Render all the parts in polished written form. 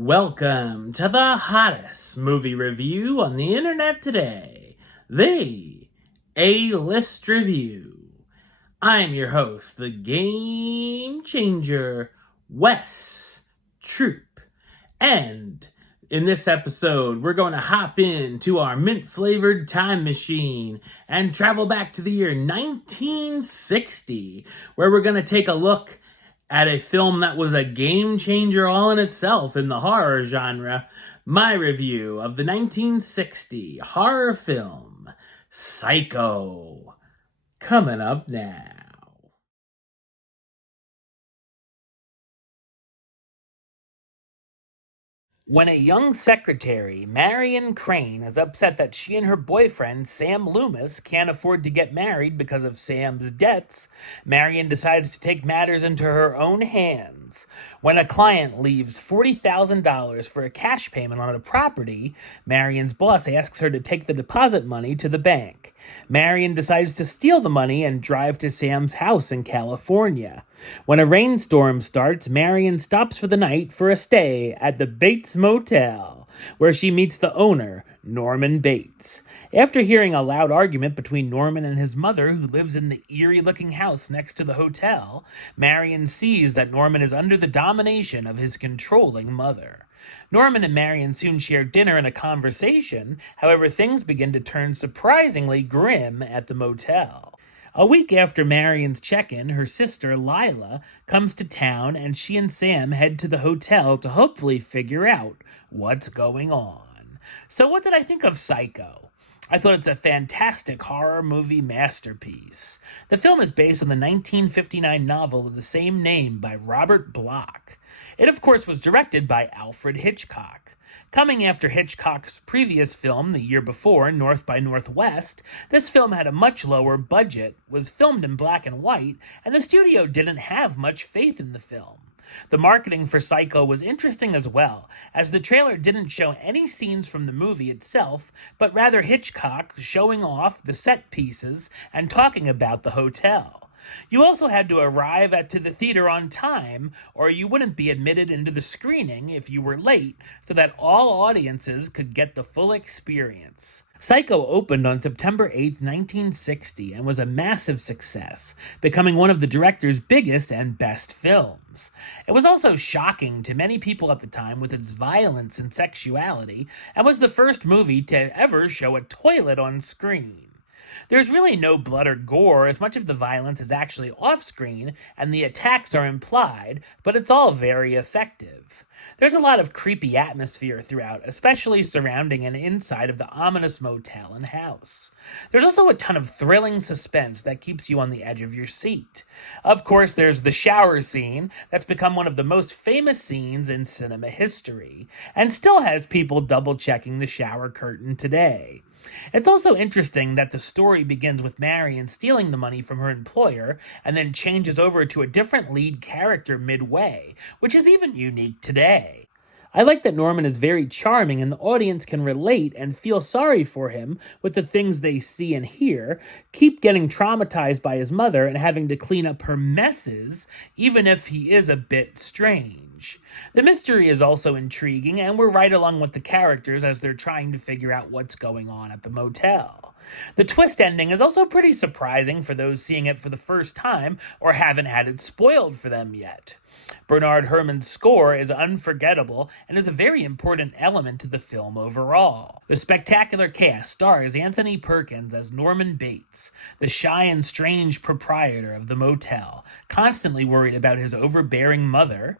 Welcome to the hottest movie review on the internet today, the A-List Review. I'm your host, the Game Changer, Wes Troop. And in this episode, we're going to hop into our mint-flavored time machine and travel back to the year 1960, where we're going to take a look at a film that was a game changer all in itself in the horror genre. My review of the 1960 horror film, Psycho. Coming up now. When a young secretary, Marion Crane, is upset that she and her boyfriend, Sam Loomis, can't afford to get married because of Sam's debts, Marion decides to take matters into her own hands. When a client leaves $40,000 for a cash payment on a property, Marion's boss asks her to take the deposit money to the bank. Marion decides to steal the money and drive to Sam's house in California. When a rainstorm starts, Marion stops for the night for a stay at the Bates Motel, where she meets the owner, Norman Bates. After hearing a loud argument between Norman and his mother, who lives in the eerie-looking house next to the hotel, Marion sees that Norman is under the domination of his controlling mother. Norman and Marion soon share dinner and a conversation. However, things begin to turn surprisingly grim at the motel. A week after Marion's check-in, her sister, Lila, comes to town, and she and Sam head to the hotel to hopefully figure out what's going on. So what did I think of Psycho? I thought it's a fantastic horror movie masterpiece. The film is based on the 1959 novel of the same name by Robert Bloch. It, of course, was directed by Alfred Hitchcock. Coming after Hitchcock's previous film the year before, North by Northwest, this film had a much lower budget, was filmed in black and white, and the studio didn't have much faith in the film. The marketing for Psycho was interesting as well, as the trailer didn't show any scenes from the movie itself, but rather Hitchcock showing off the set pieces and talking about the hotel. You also had to arrive to the theater on time, or you wouldn't be admitted into the screening if you were late, so that all audiences could get the full experience. Psycho opened on September 8, 1960, and was a massive success, becoming one of the director's biggest and best films. It was also shocking to many people at the time with its violence and sexuality, and was the first movie to ever show a toilet on screen. There's really no blood or gore, as much of the violence is actually off-screen and the attacks are implied, but it's all very effective. There's a lot of creepy atmosphere throughout, especially surrounding and inside of the ominous motel and house. There's also a ton of thrilling suspense that keeps you on the edge of your seat. Of course, there's the shower scene that's become one of the most famous scenes in cinema history, and still has people double-checking the shower curtain today. It's also interesting that the story begins with Marion stealing the money from her employer and then changes over to a different lead character midway, which is even unique today. I like that Norman is very charming and the audience can relate and feel sorry for him with the things they see and hear, keep getting traumatized by his mother and having to clean up her messes, even if he is a bit strange. The mystery is also intriguing, and we're right along with the characters as they're trying to figure out what's going on at the motel. The twist ending is also pretty surprising for those seeing it for the first time or haven't had it spoiled for them yet. Bernard Herrmann's score is unforgettable and is a very important element to the film overall. The spectacular cast stars Anthony Perkins as Norman Bates, the shy and strange proprietor of the motel, constantly worried about his overbearing mother;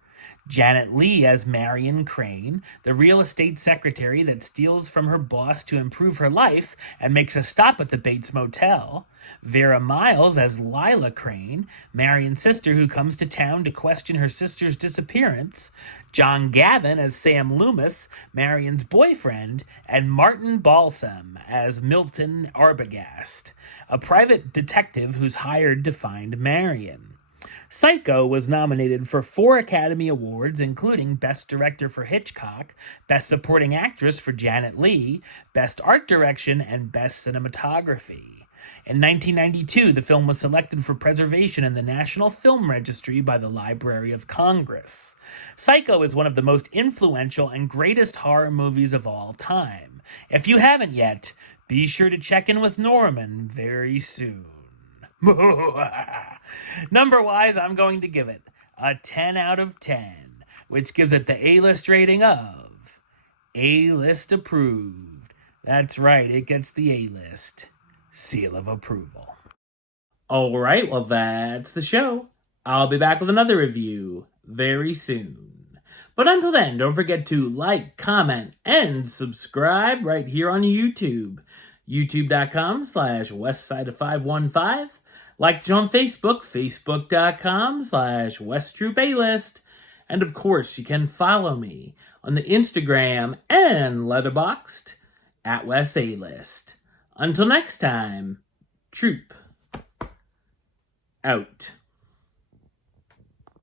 Janet Leigh as Marion Crane, the real estate secretary that steals from her boss to improve her life and makes a stop at the Bates Motel; Vera Miles as Lila Crane, Marion's sister who comes to town to question her sister's disappearance; John Gavin as Sam Loomis, Marion's boyfriend; and Martin Balsam as Milton Arbogast, a private detective who's hired to find Marion. Psycho was nominated for 4 Academy Awards, including Best Director for Hitchcock, Best Supporting Actress for Janet Leigh, Best Art Direction, and Best Cinematography. In 1992, the film was selected for preservation in the National Film Registry by the Library of Congress. Psycho is one of the most influential and greatest horror movies of all time. If you haven't yet, be sure to check in with Norman very soon. Number-wise, I'm going to give it a 10 out of 10, which gives it the A-list rating of A-list approved. That's right, it gets the A-list seal of approval. Alright, well that's the show. I'll be back with another review very soon. But until then, don't forget to like, comment, and subscribe right here on YouTube. youtube.com/westside515. Like us on Facebook, facebook.com/WestTroopAlist. And of course, you can follow me on the Instagram and Letterboxd at WesAlist. Until next time, Troop out.